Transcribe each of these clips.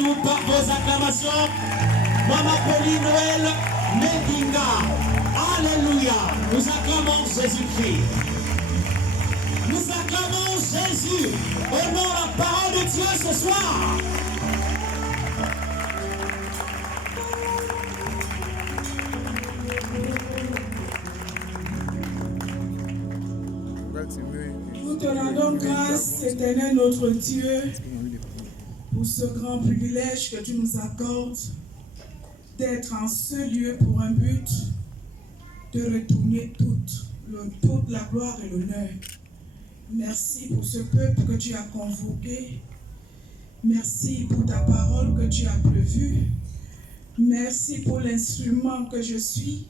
nous par vos acclamations. Maman Pauline Noël Medinga. Alléluia. Nous acclamons Jésus-Christ. Nous acclamons Jésus. Honorons la parole de Dieu ce soir. Nous te rendons grâce, éternel notre Dieu, pour ce grand privilège que tu nous accordes d'être en ce lieu pour un but, de retourner toute la gloire et l'honneur. Merci pour ce peuple que tu as convoqué. Merci pour ta parole que tu as prévue. Merci pour l'instrument que je suis,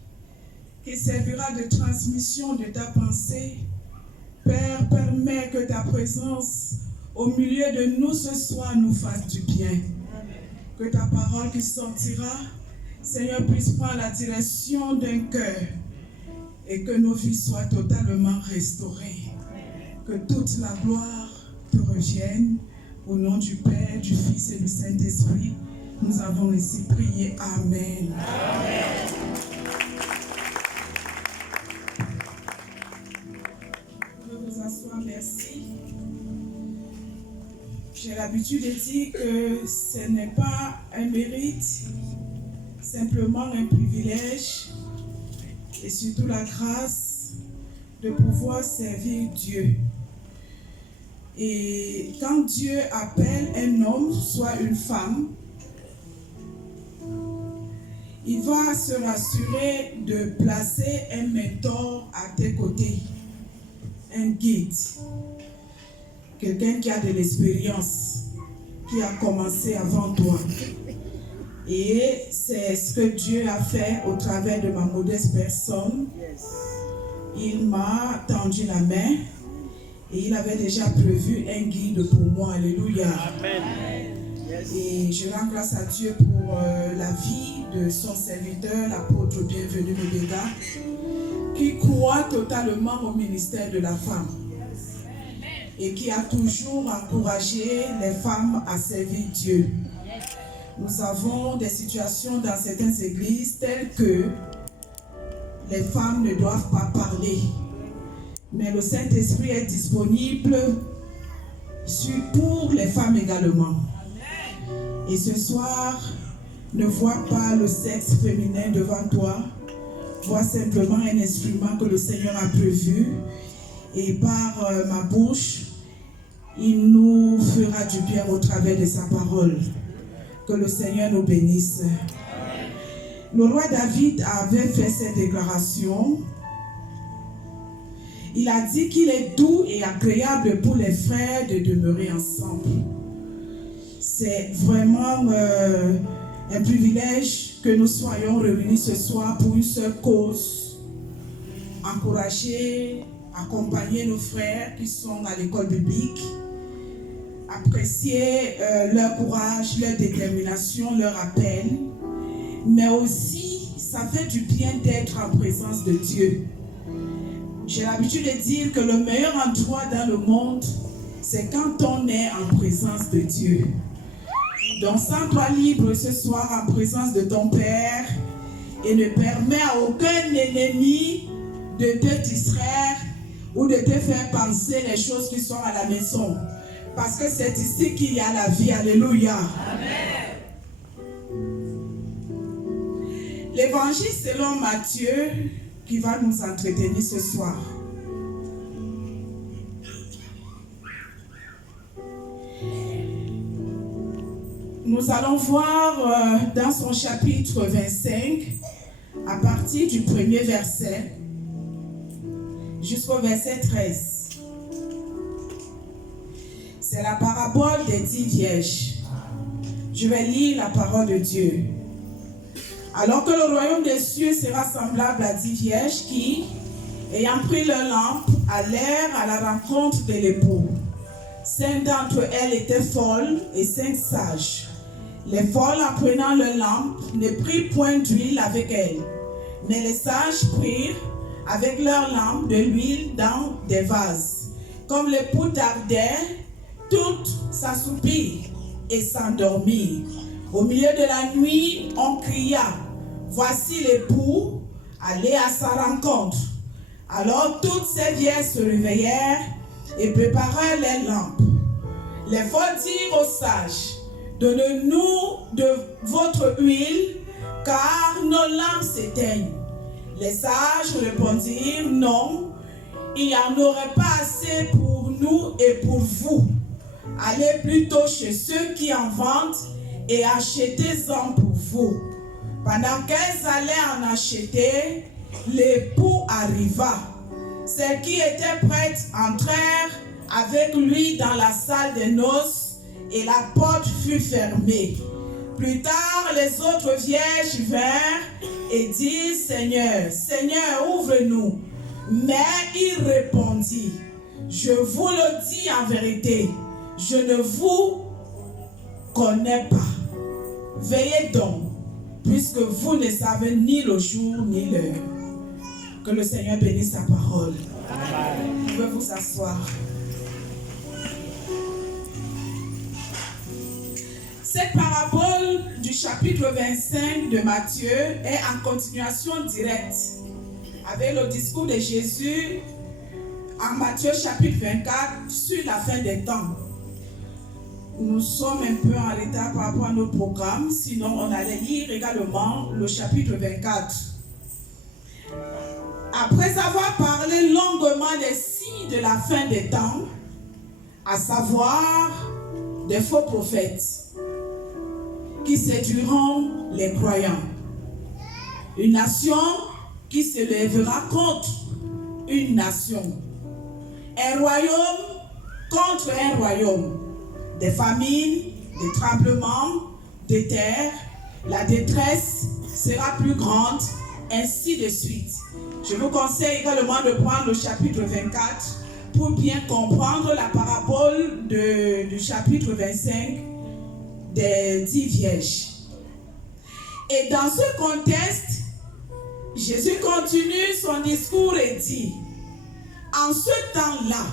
qui servira de transmission de ta pensée. Père, permets que ta présence au milieu de nous ce soir nous fasse du bien. Que ta parole qui sortira, Seigneur, puisse prendre la direction d'un cœur et que nos vies soient totalement restaurées. Que toute la gloire te revienne. Au nom du Père, du Fils et du Saint-Esprit, nous avons ainsi prié. Amen. Amen. Merci. J'ai l'habitude de dire que ce n'est pas un mérite, simplement un privilège et surtout la grâce de pouvoir servir Dieu. Et quand Dieu appelle un homme, soit une femme, il va se rassurer de placer un mentor à tes côtés. Un guide, quelqu'un qui a de l'expérience, qui a commencé avant toi. Et c'est ce que Dieu a fait au travers de ma modeste personne. Il m'a tendu la main et il avait déjà prévu un guide pour moi. Alléluia. Amen. Et je rends grâce à Dieu pour la vie de son serviteur, l'apôtre Bienvenu Medinga, qui croit totalement au ministère de la femme et qui a toujours encouragé les femmes à servir Dieu. Nous avons des situations dans certaines églises telles que les femmes ne doivent pas parler, mais le Saint-Esprit est disponible pour les femmes également. Et ce soir, ne vois pas le sexe féminin devant toi. Vois simplement un instrument que le Seigneur a prévu et par ma bouche, il nous fera du bien au travers de sa parole. Que le Seigneur nous bénisse. Le roi David avait fait cette déclaration. Il a dit qu'il est doux et agréable pour les frères de demeurer ensemble. C'est vraiment un privilège que nous soyons réunis ce soir pour une seule cause. Encourager, accompagner nos frères qui sont à l'école biblique, apprécier leur courage, leur détermination, leur appel, mais aussi ça fait du bien d'être en présence de Dieu. J'ai l'habitude de dire que le meilleur endroit dans le monde, c'est quand on est en présence de Dieu. Donc, sens-toi libre ce soir en présence de ton Père et ne permets à aucun ennemi de te distraire ou de te faire penser les choses qui sont à la maison. Parce que c'est ici qu'il y a la vie. Alléluia. Amen. L'évangile selon Matthieu qui va nous entretenir ce soir. Nous allons voir dans son chapitre 25, à partir du premier verset jusqu'au verset 13. C'est la parabole des 10 vierges. Je vais lire la parole de Dieu. Alors que le royaume des cieux sera semblable à 10 vierges qui, ayant pris leur lampe, allèrent à la rencontre de l'époux. 5 d'entre elles étaient folles et 5 sages. Les folles, en prenant leur lampe, ne prirent point d'huile avec elles. Mais les sages prirent avec leur lampe de l'huile dans des vases. Comme l'époux tardait, toutes s'assoupirent. et s'endormir. Au milieu de la nuit, on cria, voici l'époux, allez à sa rencontre. Alors toutes ces vierges se réveillèrent et préparèrent les lampes. Les folles dirent aux sages, donnez-nous de votre huile, car nos lampes s'éteignent. Les sages répondirent, non, il n'y en aurait pas assez pour nous et pour vous. Allez plutôt chez ceux qui en vendent et achetez-en pour vous. Pendant qu'elles allaient en acheter, l'époux arriva. Celles qui étaient prêtes entrèrent avec lui dans la salle des noces et la porte fut fermée. Plus tard, les autres vierges vinrent et dirent, Seigneur, Seigneur, ouvre-nous. Mais il répondit, je vous le dis en vérité, je ne vous connais pas. Veillez donc, puisque vous ne savez ni le jour ni l'heure. Que le Seigneur bénisse sa parole. Vous pouvez vous asseoir. Cette parabole du chapitre 25 de Matthieu est en continuation directe avec le discours de Jésus en Matthieu chapitre 24 sur la fin des temps. Nous sommes un peu en retard par rapport à notre programme, sinon on allait lire également le chapitre 24. Après avoir parlé longuement des signes de la fin des temps, à savoir des faux prophètes qui séduiront les croyants, une nation qui se lèvera contre une nation, un royaume contre un royaume, des famines, des tremblements de terre, la détresse sera plus grande, ainsi de suite. Je vous conseille également de prendre le chapitre 24 pour bien comprendre la parabole du chapitre 25 des 10 vierges. Et dans ce contexte, Jésus continue son discours et dit, en ce temps-là,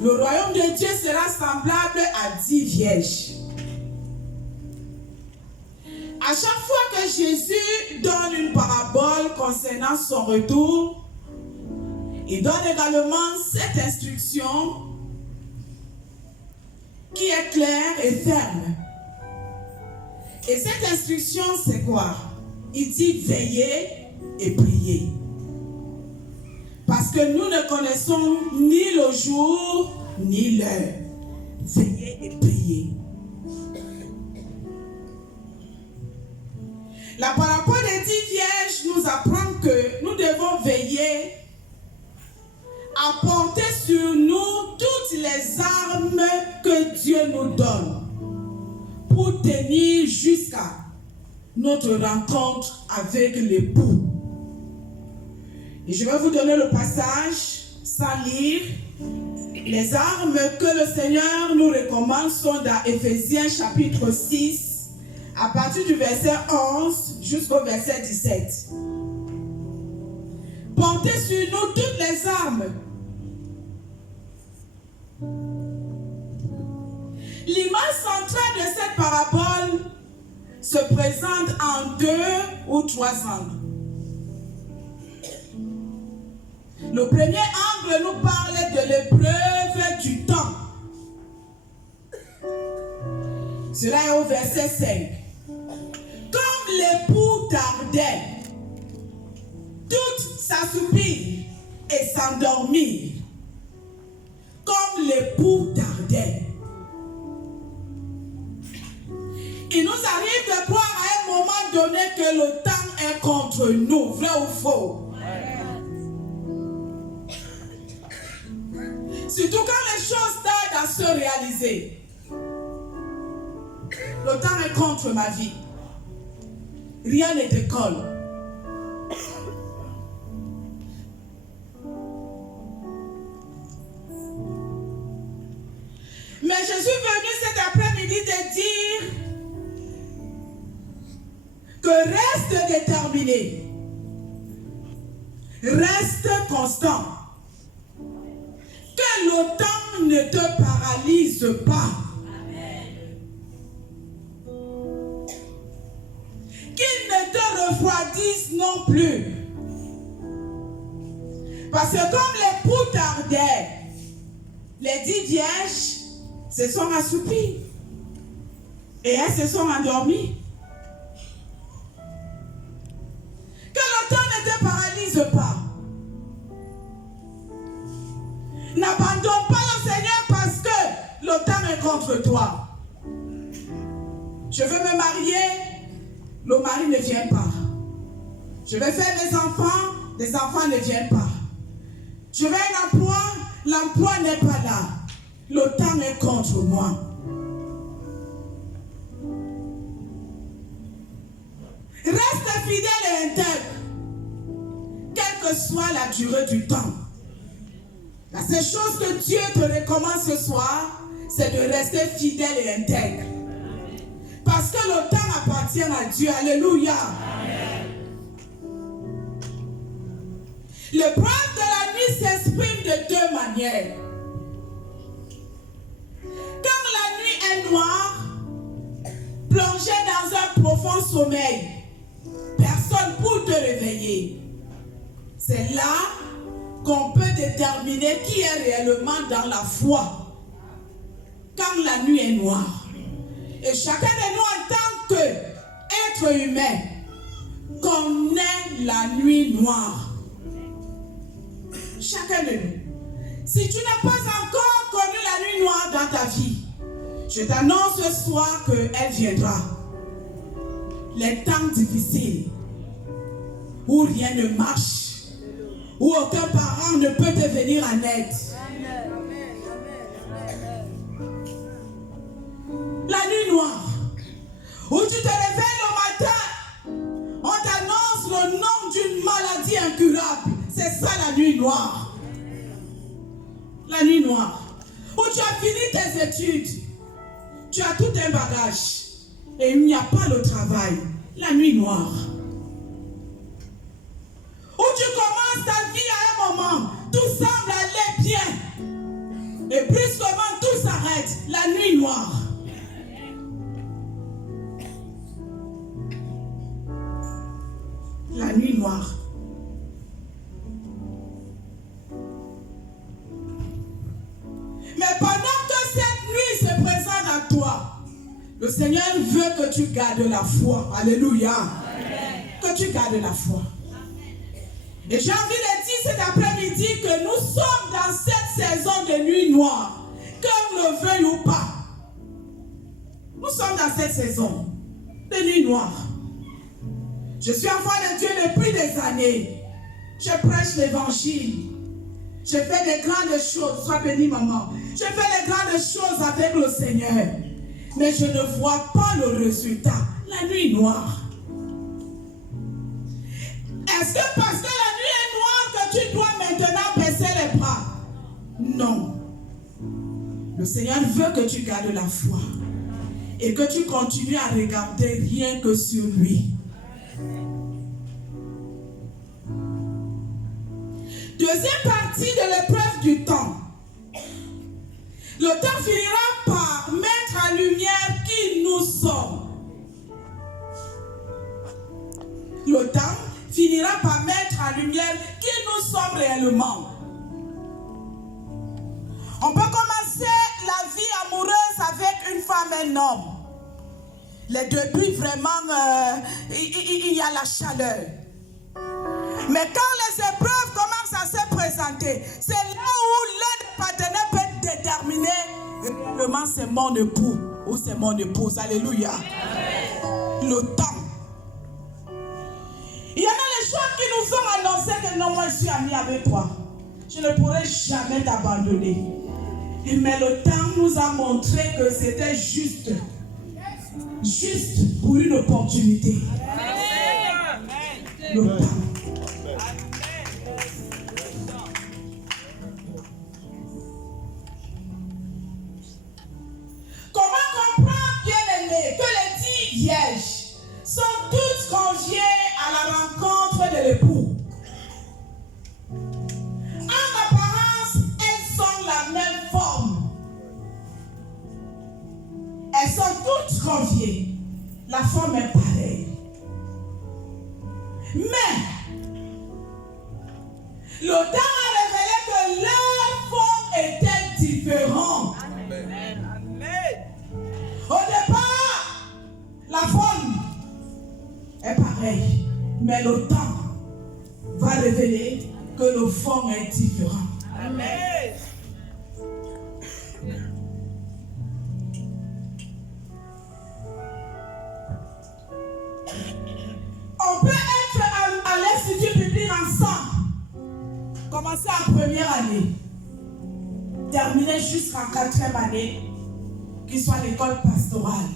le royaume de Dieu sera semblable à 10 vierges. À chaque fois que Jésus donne une parabole concernant son retour, il donne également cette instruction qui est claire et ferme. Et cette instruction, c'est quoi? Il dit veillez et priez. Parce que nous ne connaissons ni le jour ni l'heure. Veillez et priez. La parabole des 10 vierges nous apprend que nous devons veiller à porter sur nous toutes les armes que Dieu nous donne pour tenir jusqu'à notre rencontre avec l'époux. Et je vais vous donner le passage sans lire. Les armes que le Seigneur nous recommande sont dans Éphésiens chapitre 6, à partir du verset 11 jusqu'au verset 17. Portez sur nous toutes les armes. L'image centrale de cette parabole se présente en 2 ou 3 angles. Le premier angle nous parle de l'épreuve du temps. Cela est au verset 5. Comme l'époux tardait, toutes s'assoupirent et s'endormirent. Comme l'époux tardait. Il nous arrive de croire à un moment donné que le temps est contre nous, vrai ou faux? Surtout quand les choses tardent à se réaliser. Le temps est contre ma vie. Rien ne décolle. Mais je suis venu cet après-midi te dire que reste déterminé, reste constant, que le temps temps ne te paralyse pas. Qu'il ne te refroidisse non plus. Parce que comme l'époux tardait, les 10 vierges se sont assoupies et elles se sont endormies. Que le temps ne te paralyse pas. N'abandonne pas le Seigneur parce que le temps est contre toi. Je veux me marier, le mari ne vient pas. Je veux faire des enfants, les enfants ne viennent pas. Je veux un emploi, l'emploi n'est pas là. Le temps est contre moi. Reste fidèle et intègre, quelle que soit la durée du temps. La seule chose que Dieu te recommande ce soir, c'est de rester fidèle et intègre. Parce que le temps appartient à Dieu. Alléluia. Le preuve de la nuit s'exprime de 2 manières. Quand la nuit est noire, plongée dans un profond sommeil, personne pour te réveiller. C'est là qu'on peut déterminer qui est réellement dans la foi. Quand la nuit est noire. Et chacun de nous en tant qu'être humain connaît la nuit noire. Chacun de nous. Si tu n'as pas encore connu la nuit noire dans ta vie, je t'annonce ce soir qu'elle viendra. Les temps difficiles, où rien ne marche, où aucun parent ne peut te venir en aide. La nuit noire, où tu te réveilles le matin, on t'annonce le nom d'une maladie incurable. C'est ça la nuit noire. La nuit noire, où tu as fini tes études, tu as tout un bagage et il n'y a pas le travail. La nuit noire. Où tu commences ta vie à un moment, tout semble aller bien. Et brusquement tout s'arrête. La nuit noire. La nuit noire. Mais pendant que cette nuit se présente à toi, le Seigneur veut que tu gardes la foi. Alléluia. Amen. Que tu gardes la foi. Et j'ai envie de dire cet après-midi que nous sommes dans cette saison de nuit noire. Qu'on le veuille ou pas. Nous sommes dans cette saison de nuit noire. Je suis enfant de Dieu depuis des années. Je prêche l'évangile. Je fais des grandes choses. Sois béni, maman. Je fais des grandes choses avec le Seigneur. Mais je ne vois pas le résultat. La nuit noire. Est-ce que parce que la nuit est noire que tu dois maintenant baisser les bras? Non. Le Seigneur veut que tu gardes la foi. Et que tu continues à regarder rien que sur lui. Deuxième partie de l'épreuve du temps. Le temps finira par mettre en lumière qui nous sommes. Le temps finira par mettre en lumière qui nous sommes réellement. On peut commencer la vie amoureuse avec une femme et un homme. Les débuts, vraiment, il y a la chaleur. Mais quand les épreuves commencent à se présenter, c'est là où l'un des partenaires peut déterminer réellement c'est mon époux ou c'est mon épouse. Alléluia. Amen. Le temps. Il y en a les choses qui nous ont annoncé que non, moi je suis ami avec toi. Je ne pourrai jamais t'abandonner. Mais le temps nous a montré que c'était juste pour une opportunité. Amen. Le temps. Vierges sont toutes conviées à la rencontre de l'époux. En apparence, elles ont la même forme. sont toutes conviées. La forme est pareille. Mais, le temps a révélé que leur forme était différente. Au départ, la forme est pareille. Mais le temps va révéler que le forme est différent. Amen. On peut être à l'institut biblique ensemble. Commencer en première année. Terminer jusqu'en 4e année. Qui soit l'école pastorale.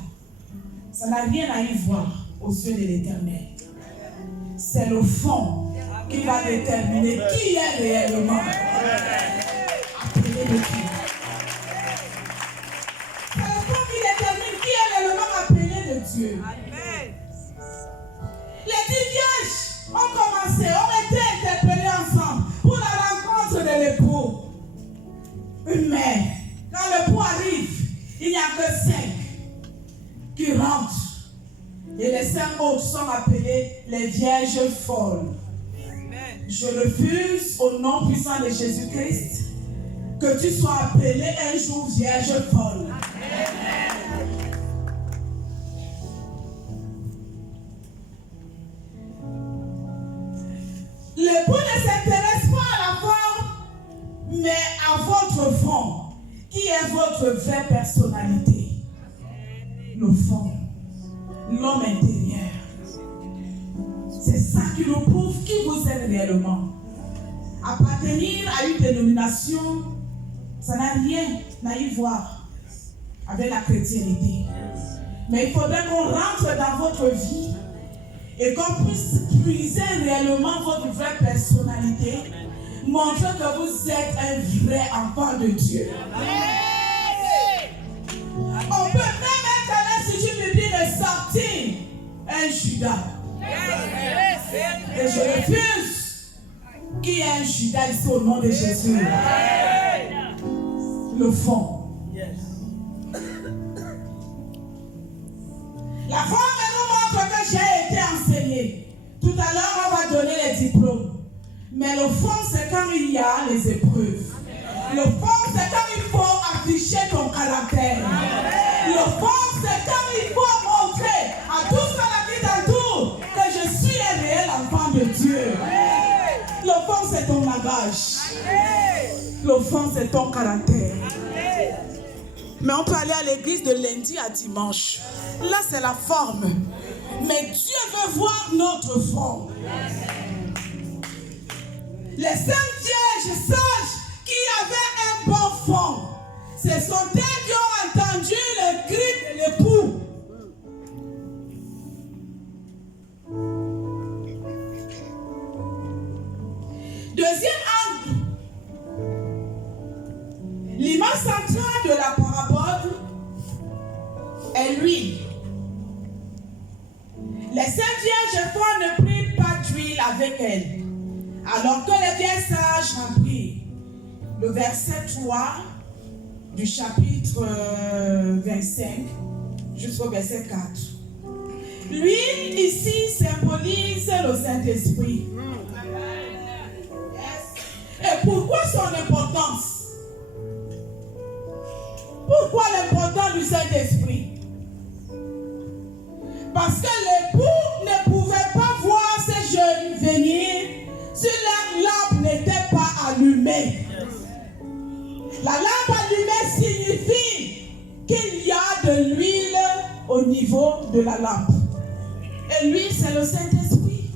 Ça n'a rien à y voir aux yeux de l'Éternel. C'est le fond qui va déterminer qui est réellement appelé de Dieu. C'est le fond qui détermine qui est réellement appelé de Dieu. Les 10 vierges ont commencé, ont été interpellés ensemble pour la rencontre de l'époux. Mais quand l'époux arrive, il n'y a que 5 qui rentrent. Et les 5 autres sont appelés les vierges folles. Amen. Je refuse au nom puissant de Jésus-Christ que tu sois appelé un jour vierge folle. Amen. L'époux ne s'intéresse pas à la forme, mais à votre fond. Qui est votre vraie personnalité? Le fond. L'homme intérieur. C'est ça qui nous prouve qui vous êtes réellement. Appartenir à une dénomination, ça n'a rien à y voir avec la chrétienté. Mais il faudrait qu'on rentre dans votre vie et qu'on puisse puiser réellement votre vraie personnalité, montrer que vous êtes un vrai enfant de Dieu. On peut même être à l'institut biblique de sortir un Judas. Et je refuse qu'il y ait un Judas ici au nom de Jésus. Le fond. La forme nous montre que j'ai été enseigné. Tout à l'heure, on va donner les diplômes. Mais le fond, c'est quand il y a les épreuves. Le fond, c'est quand il faut afficher ton caractère. Le fond, c'est quand il faut montrer à tous ceux qui t'entourent que je suis un réel enfant de Dieu. Le fond, c'est ton langage. Le fond, c'est ton caractère. Mais on peut aller à l'église de lundi à dimanche. Là, c'est la forme. Mais Dieu veut voir notre fond. Les 5 vierges sages qui avaient un bon fond, ce sont elles qui ont entendu le cri de l'époux. Deuxième angle, l'image centrale de la parabole est l'huile. Les 5 vierges folles ne prirent pas d'huile avec elles, alors que les vieilles sages en prirent. Le verset 3 du chapitre 25 jusqu'au verset 4. L'huile ici symbolise le Saint-Esprit. Et pourquoi son importance? Pourquoi l'importance du Saint-Esprit? Parce que l'époux ne pouvait pas voir ces jeunes venir si leur lampe n'était pas allumée. La lampe allumée signifie qu'il y a de l'huile au niveau de la lampe. Et l'huile, c'est le Saint-Esprit.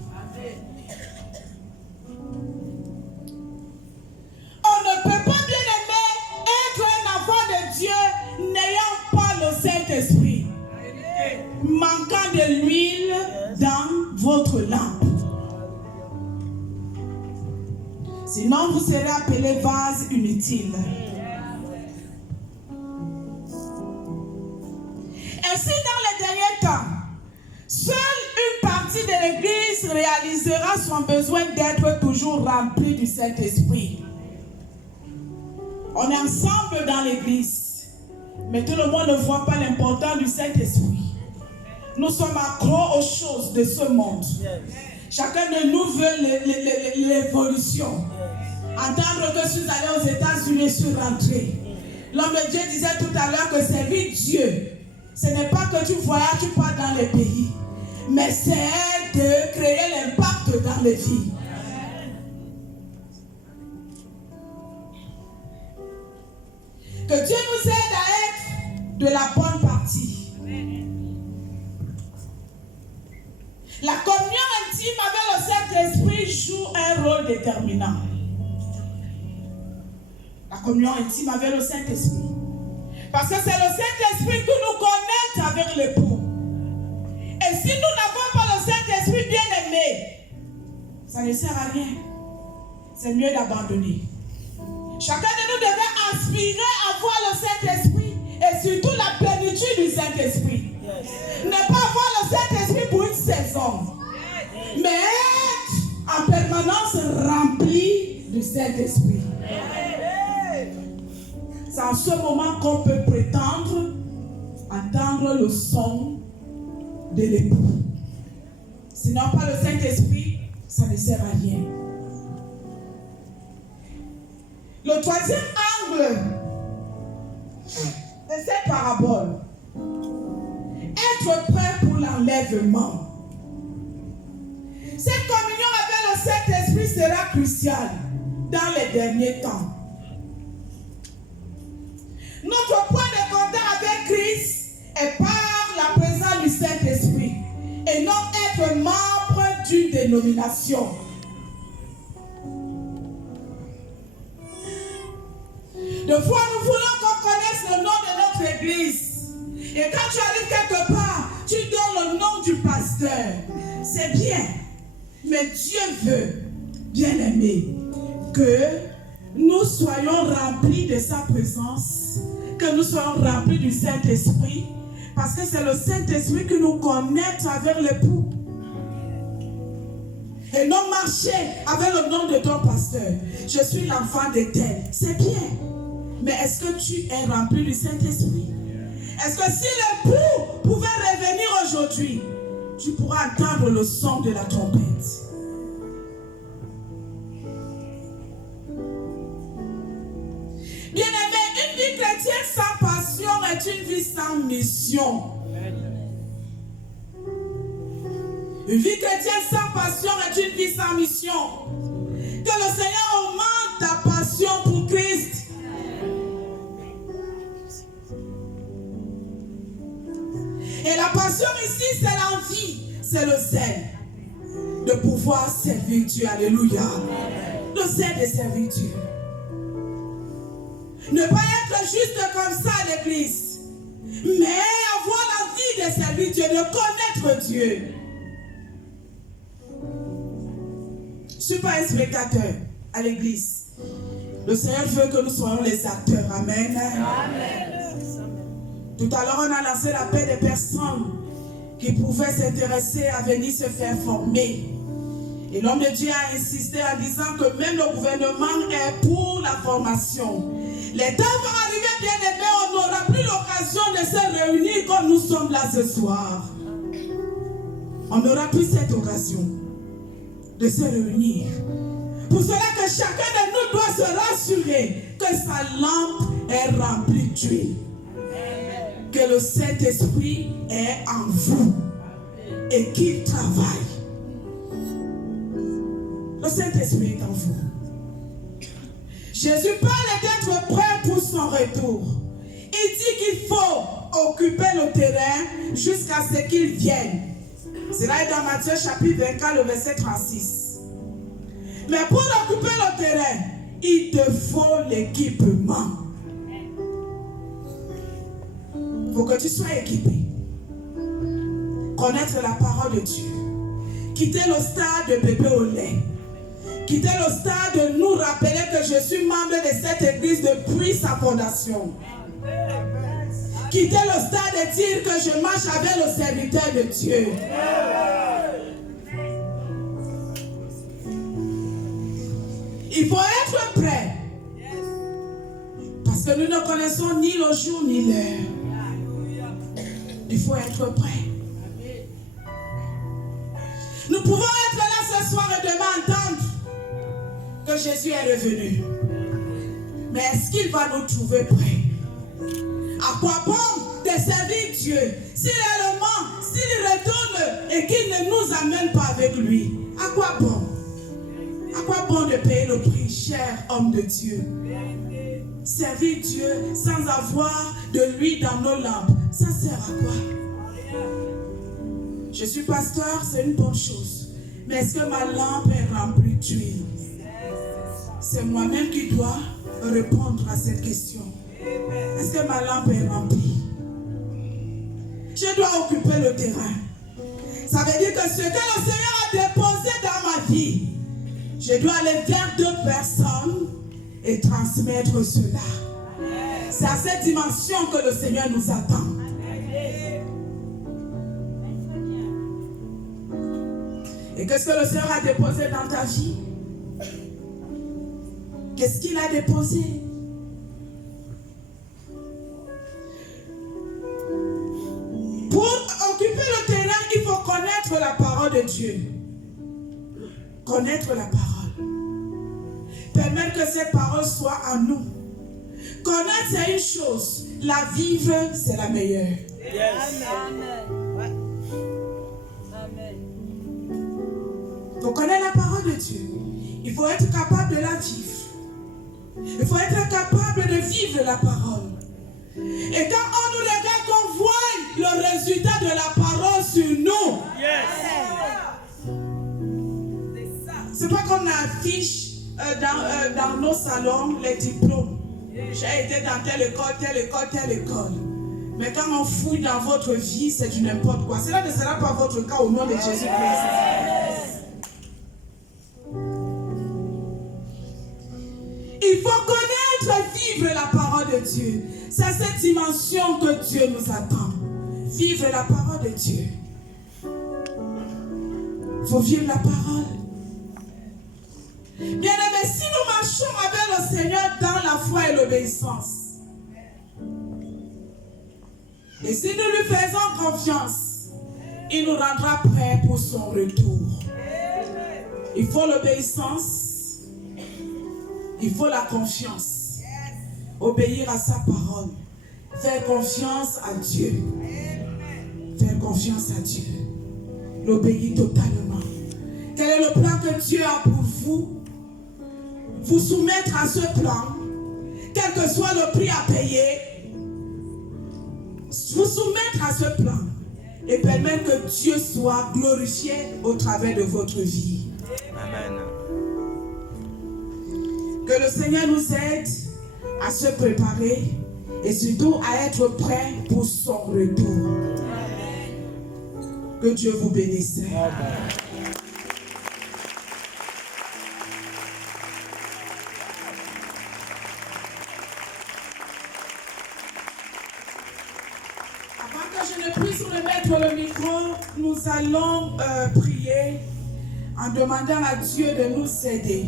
On ne peut pas, bien aimé, être un enfant de Dieu n'ayant pas le Saint-Esprit, manquant de l'huile dans votre lampe. Sinon, vous serez appelé vase inutile. Ainsi, dans les derniers temps, seule une partie de l'Église réalisera son besoin d'être toujours remplie du Saint-Esprit. On est ensemble dans l'Église. Mais tout le monde ne voit pas l'importance du Saint-Esprit. Nous sommes accros aux choses de ce monde. Chacun de nous veut l'évolution. Entendre que je suis allé aux États-Unis, je suis rentré. L'homme de Dieu disait tout à l'heure que servir Dieu, ce n'est pas que tu voyages, tu pars dans les pays, mais c'est de créer l'impact dans les vies. Que Dieu nous aide à être de la bonne partie. La communion intime avec le Saint-Esprit joue un rôle déterminant. La communion intime avec le Saint-Esprit. Parce que c'est le Saint-Esprit qui nous connecte avec l'époux. Et si nous n'avons pas le Saint-Esprit bien aimé, ça ne sert à rien. C'est mieux d'abandonner. Chacun de nous devait aspirer à voir le Saint-Esprit et surtout la plénitude du Saint-Esprit. Ne pas avoir le Saint-Esprit pour une saison, mais être en permanence rempli du Saint-Esprit. C'est en ce moment qu'on peut prétendre entendre le son de l'époux. Sinon, pas le Saint-Esprit, ça ne sert à rien. Le troisième angle de cette parabole, être prêt pour l'enlèvement. Cette communion avec le Saint-Esprit sera cruciale dans les derniers temps. Notre point de contact avec Christ est par la présence du Saint-Esprit et non être membre d'une dénomination. De fois, nous voulons qu'on connaisse le nom de notre église. Et quand tu arrives quelque part, tu donnes le nom du pasteur. C'est bien. Mais Dieu veut, bien aimé, que nous soyons remplis de sa présence, que nous soyons remplis du Saint-Esprit, parce que c'est le Saint-Esprit qui nous connecte avec l'époux. Et non marcher avec le nom de ton pasteur. Je suis l'enfant de tel. C'est bien. Mais est-ce que tu es rempli du Saint-Esprit? Est-ce que si l'époux pouvait revenir aujourd'hui, tu pourras entendre le son de la trompette? Bien-aimé, une vie chrétienne sans passion est une vie sans mission. Une vie chrétienne sans passion est une vie sans mission. Que le Seigneur augmente ta passion pour Christ. Et la passion ici, c'est l'envie, c'est le zèle de pouvoir servir Dieu. Alléluia. Le zèle de servir Dieu. Ne pas être juste comme ça à l'église, mais avoir l'envie de servir Dieu, de connaître Dieu. Je ne suis pas un spectateur à l'église. Le Seigneur veut que nous soyons les acteurs. Amen. Amen. Tout à l'heure, on a lancé l'appel des personnes qui pouvaient s'intéresser à venir se faire former. Et l'homme de Dieu a insisté en disant que même le gouvernement est pour la formation. Les temps vont arriver, bien aimés, on n'aura plus l'occasion de se réunir comme nous sommes là ce soir. On n'aura plus cette occasion de se réunir. Pour cela que chacun de nous doit se rassurer que sa lampe est remplie d'huile. Que le Saint-Esprit est en vous et qu'il travaille. Le Saint-Esprit est en vous. Jésus parle d'être prêt pour son retour. Il dit qu'il faut occuper le terrain jusqu'à ce qu'il vienne. Cela est dans Matthieu chapitre 24, le verset 36. Mais pour occuper le terrain, il te faut l'équipement. Il faut que tu sois équipé. Connaître la parole de Dieu. Quitter le stade de bébé au lait. Quitter le stade de nous rappeler que je suis membre de cette église depuis sa fondation. Quitter le stade de dire que je marche avec le serviteur de Dieu. Il faut être prêt. Parce que que nous ne connaissons ni le jour ni l'heure. Il faut être prêt. Nous pouvons être là ce soir et demain entendre que Jésus est revenu. Mais est-ce qu'il va nous trouver prêts? À quoi bon de servir Dieu s'il réellement, s'il retourne et qu'il ne nous amène pas avec lui? À quoi bon? À quoi bon de payer le prix cher, homme de Dieu? Servir Dieu sans avoir de l'huile dans nos lampes, ça sert à quoi? Je suis pasteur, c'est une bonne chose. Mais est-ce que ma lampe est remplie d'huile? C'est moi-même qui dois répondre à cette question. Est-ce que ma lampe est remplie? Je dois occuper le terrain. Ça veut dire que ce que le Seigneur a déposé dans ma vie, je dois aller vers d'autres personnes et transmettre cela. C'est à cette dimension que le Seigneur nous attend. Et qu'est-ce que le Seigneur a déposé dans ta vie? Qu'est-ce qu'il a déposé? Pour occuper le terrain, il faut connaître la parole de Dieu. Connaître la parole. Permettre que cette parole soit en nous. Connaître, c'est une chose. La vivre, c'est la meilleure. Yes. Amen. Amen. Il faut connaître la parole de Dieu. Il faut être capable de la vivre. Il faut être capable de vivre la parole. Et quand on nous regarde, qu'on voit le résultat de la parole sur nous. Yes. C'est pas qu'on affiche dans nos salons les diplômes. J'ai été dans telle école, telle école, telle école. Mais quand on fouille dans votre vie, c'est du n'importe quoi. Cela ne sera pas votre cas au nom de Jésus-Christ. Il faut connaître, vivre la parole de Dieu. C'est à cette dimension que Dieu nous attend. Vivre la parole de Dieu. Il faut vivre la parole. Bien-aimés, si nous marchons avec le Seigneur dans la foi et l'obéissance, et si nous lui faisons confiance, il nous rendra prêts pour son retour. Il faut l'obéissance, il faut la confiance, obéir à sa parole, faire confiance à Dieu, faire confiance à Dieu, l'obéir totalement. Quel est le plan que Dieu a pour vous? Vous soumettre à ce plan, quel que soit le prix à payer, vous soumettre à ce plan et permettre que Dieu soit glorifié au travers de votre vie. Amen. Que le Seigneur nous aide à se préparer et surtout à être prêt pour son retour. Que Dieu vous bénisse. Amen. Le micro, nous allons prier en demandant à Dieu de nous aider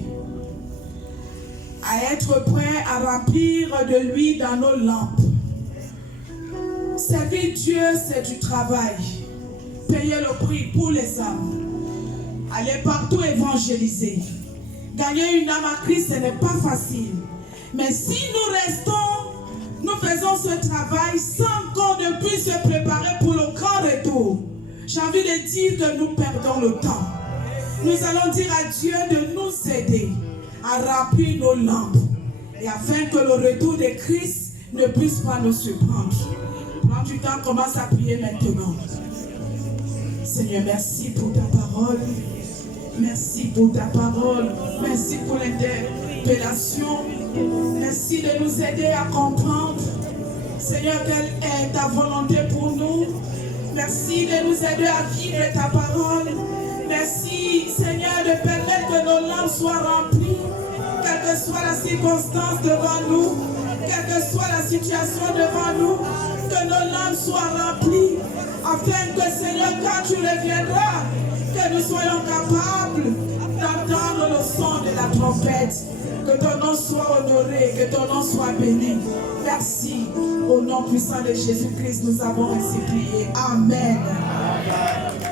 à être prêts à remplir de l'huile dans nos lampes. Servir Dieu, c'est du travail. Payer le prix pour les âmes. Aller partout évangéliser. Gagner une âme à Christ, ce n'est pas facile. Mais si nous restons, nous faisons ce travail sans qu'on ne puisse se préparer pour le grand retour. J'ai envie de dire que nous perdons le temps. Nous allons dire à Dieu de nous aider à remplir nos lampes et afin que le retour de Christ ne puisse pas nous surprendre. Prends du temps, commence à prier maintenant. Seigneur, merci pour ta parole. Merci pour ta parole. Merci pour l'interpellation. Merci de nous aider à comprendre, Seigneur, quelle est ta volonté pour nous. Merci de nous aider à vivre ta parole. Merci, Seigneur, de permettre que nos lampes soient remplies, quelle que soit la circonstance devant nous. quelle que soit la situation devant nous, que nos langues soient remplies, afin que Seigneur, quand tu reviendras, que nous soyons capables d'entendre le son de la trompette. Que ton nom soit honoré, que ton nom soit béni. Merci. Au nom puissant de Jésus-Christ, nous avons ainsi prié. Amen. Amen.